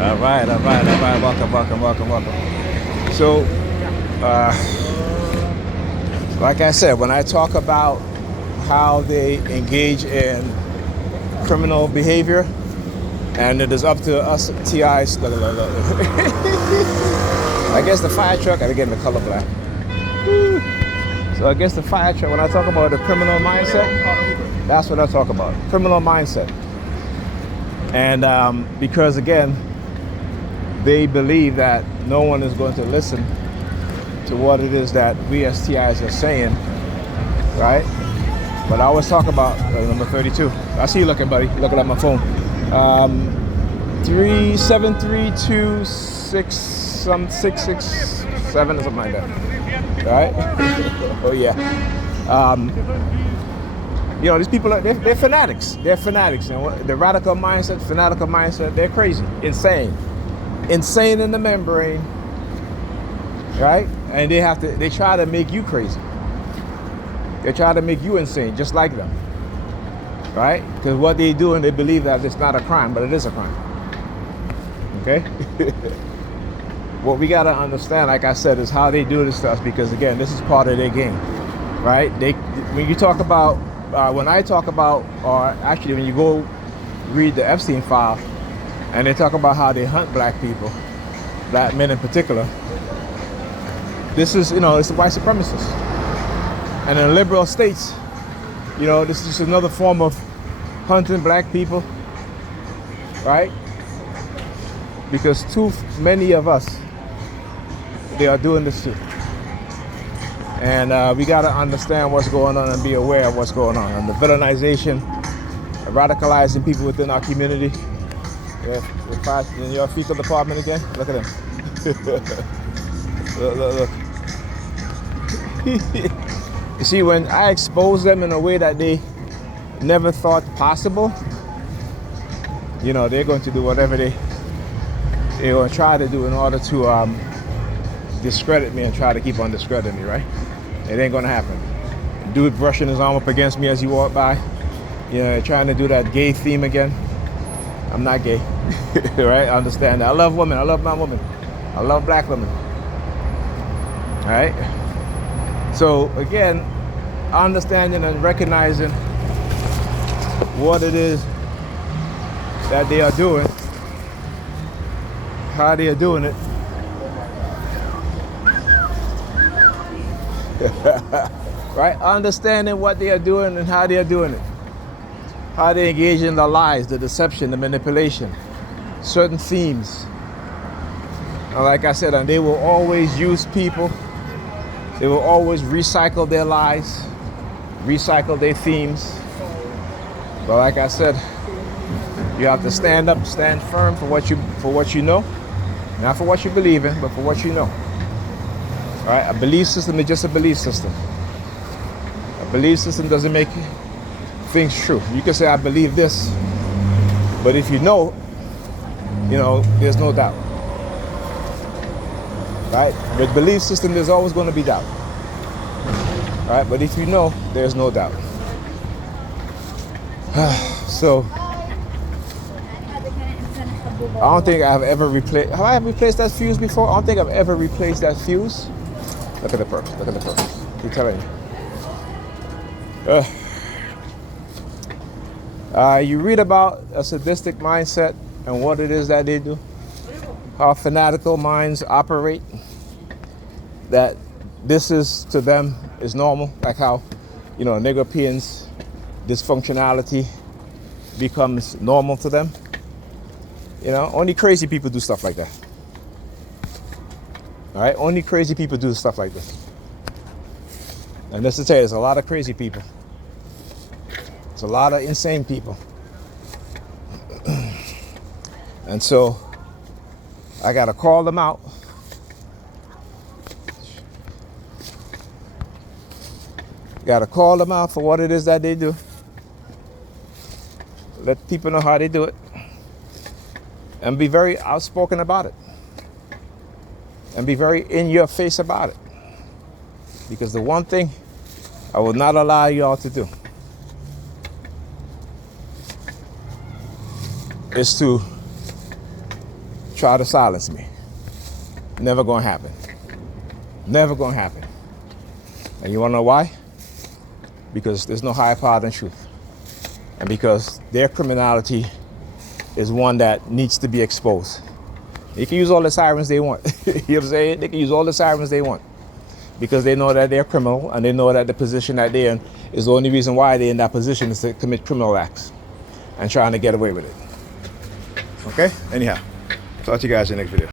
All right. Welcome. So, like I said, when I talk about how they engage in criminal behavior, and it is up to us TIs. Look. I guess the fire truck, and again the color black. So I guess the fire truck, when I talk about the criminal mindset, that's what I talk about, criminal mindset. And because again, they believe that no one is going to listen to what it is that we as TIs are saying, right? But I always talk about number 32. I see you looking, buddy. Looking at my phone. 37326 or something like that. Right? Oh yeah. These people they're fanatics. They're fanatics. The radical mindset, fanatical mindset. They're crazy, insane in the membrane, right? And they try to make you crazy. They try to make you insane, just like them, right? Because what they do, and they believe that it's not a crime, but it is a crime. Okay. What we gotta understand, like I said, is how they do this stuff. Because again, this is part of their game, right? When you talk about, when I talk about, or actually when you go read the Epstein file, and they talk about how they hunt black people, black men in particular. This is, it's the white supremacists. And in liberal states, this is just another form of hunting black people, right? Because too many of us, they are doing this too. And we gotta understand what's going on and be aware of what's going on. And the villainization, radicalizing people within our community. In your fecal department again, look at him. Look. You see, when I expose them in a way that they never thought possible, they're going to do whatever they're going to try to do in order to discredit me and try to keep on discrediting me, right? It ain't going to happen. Dude brushing his arm up against me as he walked by, trying to do that gay theme again. I'm not gay, right? I understand that. I love women. I love my women. I love black women. All right? So again, understanding and recognizing what it is that they are doing, how they are doing it. Right? Understanding what they are doing and how they are doing it. How they engage in the lies, the deception, the manipulation, certain themes. And like I said, and they will always use people. They will always recycle their lies, recycle their themes. But like I said, you have to stand up, stand firm for what you know, not for what you believe in, but for what you know. All right? A belief system is just a belief system. A belief system doesn't make things true. You can say, I believe this, but if there's no doubt. Right? With belief system, there's always going to be doubt. Right? But if you know, there's no doubt. So, I don't think I've ever replaced. Have I ever replaced that fuse before? I don't think I've ever replaced that fuse. Look at the purpose. I'm telling you. You read about a sadistic mindset and what it is that they do, how fanatical minds operate, that this is to them is normal, like how, Negropeans, dysfunctionality becomes normal to them. Only crazy people do stuff like that. All right, only crazy people do stuff like this. And just to tell you, there's a lot of crazy people. There's a lot of insane people. And so I gotta call them out. Gotta call them out for what it is that they do. Let people know how they do it. And be very outspoken about it. And be very in your face about it. Because the one thing I will not allow y'all to do is to try to silence me. Never gonna happen. Never gonna happen. And you wanna know why? Because there's no higher power than truth. And because their criminality is one that needs to be exposed. They can use all the sirens they want. You know what I'm saying? They can use all the sirens they want. Because they know that they're criminal, and they know that the position that they're in is the only reason why they're in that position is to commit criminal acts and trying to get away with it. Okay? Anyhow, talk to you guys in the next video.